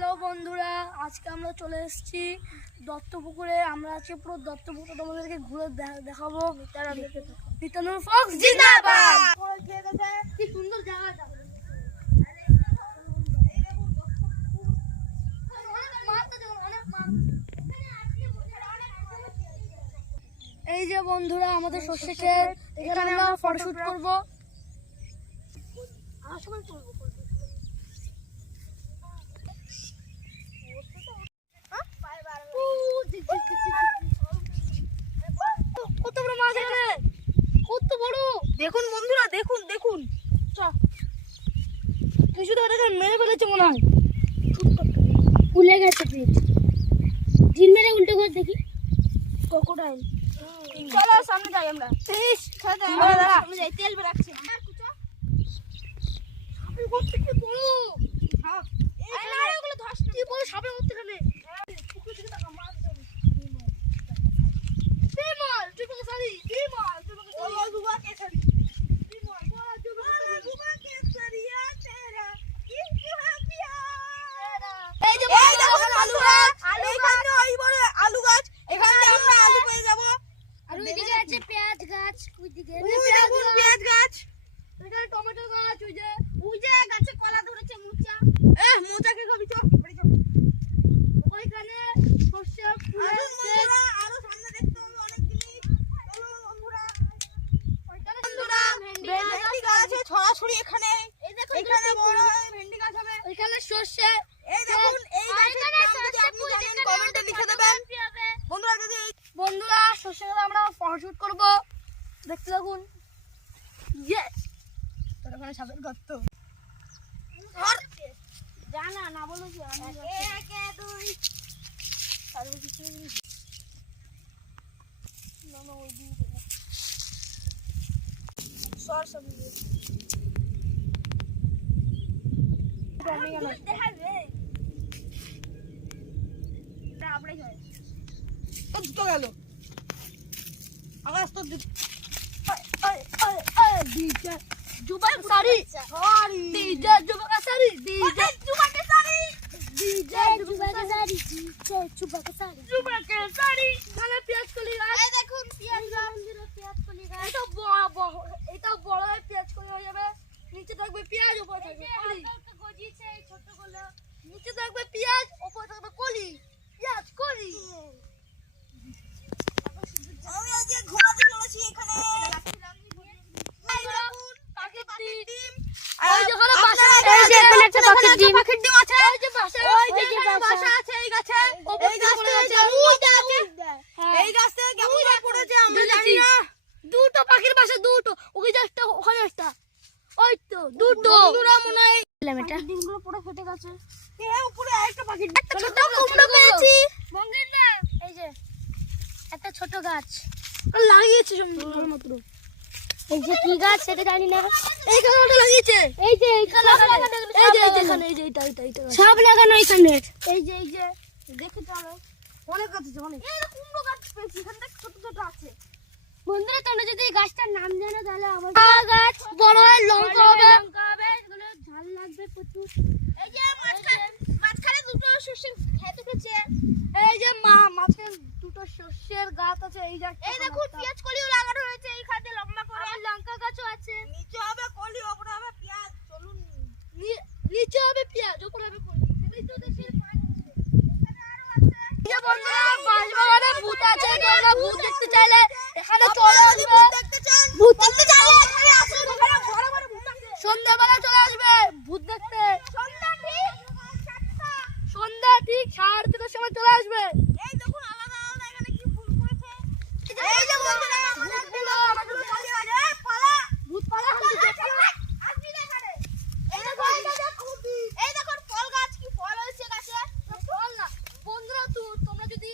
Hello বন্ধুরা, আজকে আমরা চলে এসেছি দত্তপুকুরে। আমরা আজকে পুরো দত্তপুকুর তোমাদেরকে ঘুরে দেখাবো। নিতানুর ফক্স জিন্দাবাদ। কি সুন্দর জায়গাটা। এই যে বন্ধুরা আমাদের সর্ষে ক্ষেত, এখানে আমরা ফটোশুট করবো। কত বড় মাছ এখানে, কত বড় দেখুন বন্ধুরা, দেখুন দেখুন। কিছু তো এটাকে মেরে ফেলেছে মনে হয়, ফুলে গেছে পেট। জিন মেরে উল্টে করে দেখি ক্রোকোডাইল। চলো সামনে যাই আমরা। সামনে যাই, তেল বেরাচ্ছি। সাপের গর্তে কি বড় সাপ, ওগুলো ধস কি বড় সাপের গর্তে এখানে। পেঁয়াজ গাছ, পেঁয়াজ গাছ, টমেটো গাছ, ওই যে গাছে কলা ধরেছে, মোচা। মোচা কে খাবি? ওইখানে সর্ষে আরো সামনে দেখতে হবে অনেক জিনিস। চলো বন্ধুরা, ওইখানে বন্ধুরা ভেন্ডি গাছ আছে ছড়াছড়ি এখানে। এখানে বড় ভেন্ডি গাছ হবে, ওইখানে সর্ষে। এই দেখুন, এই গাছের নাম যদি আপনি জানেন কমেন্টে লিখে দেবেন বন্ধুরা। যদি বন্ধুরা সর্ষে গাছে আমরা ফটোশুট করব, দেখতে থাকুন। ইয়েস, তোর ওখানে সাপের গর্ত। জানা না বলো কি, একে দুই তারপর কিছু না না ওই দিকে সর সব দিয়ে আমি গেল দেখাবে এটা আপড়ে যায় তো দুটো গেল আকাশ তো ডিজে जुबा सारी डीजे जुबा का सारी डीजे जुबा के सारी डीजे जुबा के सारी डीजे जुबा के सारी खाना পেঁয়াজ কলি গাছ। এই দেখুন পেঁয়াজ গাছ, পেঁয়াজ কলি গাছ। এটা বড় হয় পেঁয়াজ কলি হয়ে যাবে। নিচে থাকবে পেঁয়াজ, উপরে থাকবে কলি। হালকা গজিয়েছে এই ছোটগুলো। নিচে থাকবে পেঁয়াজ, উপরে থাকবে কলি। পেঁয়াজ কলি। আমি আজকে ঘোরাতে চলেছি এখানে। দুটো পাখির বাসা, দুটো ওই একটা ওখানে একটা, ওই তো দুটো মনে হয় ডিমগুলো পুরো ফেটে গেছে। উপরে আরেকটা পাখি, একটা ছোট কুমড়ো পেয়েছি। এই যে একটা ছোট গাছ লাগিয়েছে মাত্র। এই যে কি গাছ সেটা জানি না, এই গাছটা লাগিয়েছে। এই যে এইখানে, এই যে এইখানে, এই যে এটা সব লাগানো এইখানে। এই যে দেখে চলো, অনেক গাছ আছে, অনেক। এই কুমড়ো গাছ পেয়েছি, এখানে ছোট ছোট আছে। বন্ধুরা তোমরা যদি এই গাছটার নাম জানো তাহলে আমার গাছ বড় হয় লঙ্কা হবে, এগুলো ঝাল লাগবে প্রচুর। এই যে মাঝখানে দুটো সর্ষে ক্ষেত উঠেছে। এই যে মাঝখানে দুটো সর্ষের গাছ আছে। এই দেখুন পেঁয়াজ কলিও লাগানো হয়েছে এইখানে লম্বা করে। লঙ্কা গাছও আছে। নিচে হবে কলি, উপরে হবে পেঁয়াজ। চলুন, নিচে হবে পেঁয়াজ, উপরে হবে কলি। সেটাই তো দেশের পানি। এখানে আরো আছে। এই যে বন্ধুরা বাঁশবাগানে ভূত আছে, তোমরা ভূত দেখতে চাইলে এখানে চলে আসবে। ভূত দেখতে চাইলে এখানে আসুন, এখানে বড় বড় ভূত আছে। সন্ধ্যাবেলা চলে আসবে ভূত দেখতে। সন্ধ্যা ঠিক 3:30টার সময় চলে আসবে। এই দেখুন আলাদা আলাদা এখানে কি ফুল ফুটেছে। এই যে বন্ধুরা ভূতগুলো আমাদের চলে আসে। এই পালা ভূত পালা আসবি না এখানে। এই দেখুন ফল গাছ, কি ফল হয়েছে গাছে। ফল না বন্ধুরা, তোমরা যদি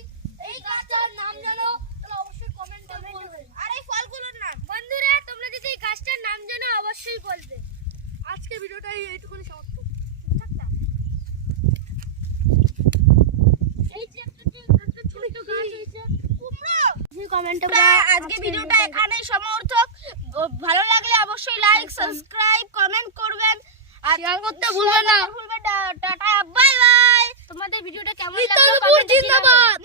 এই গাছটার নাম জানো তাহলে অবশ্যই কমেন্টে বলবে। আর এই ফলগুলোর নাম বন্ধুরা তোমরা যদি এই গাছটার নাম জানো অবশ্যই বলবে। আজকে ভিডিওটা এইটুকুনি সমাপ্ত। আজকে ভিডিওটা এখানেই সমাপ্ত। ভালো লাগলে অবশ্যই লাইক, সাবস্ক্রাইব, কমেন্ট করবেন আর শেয়ার করতে ভুলবেন না। Tata, bye bye. ভিডিওটা কেমন লাগলো জিন্দাবাদ।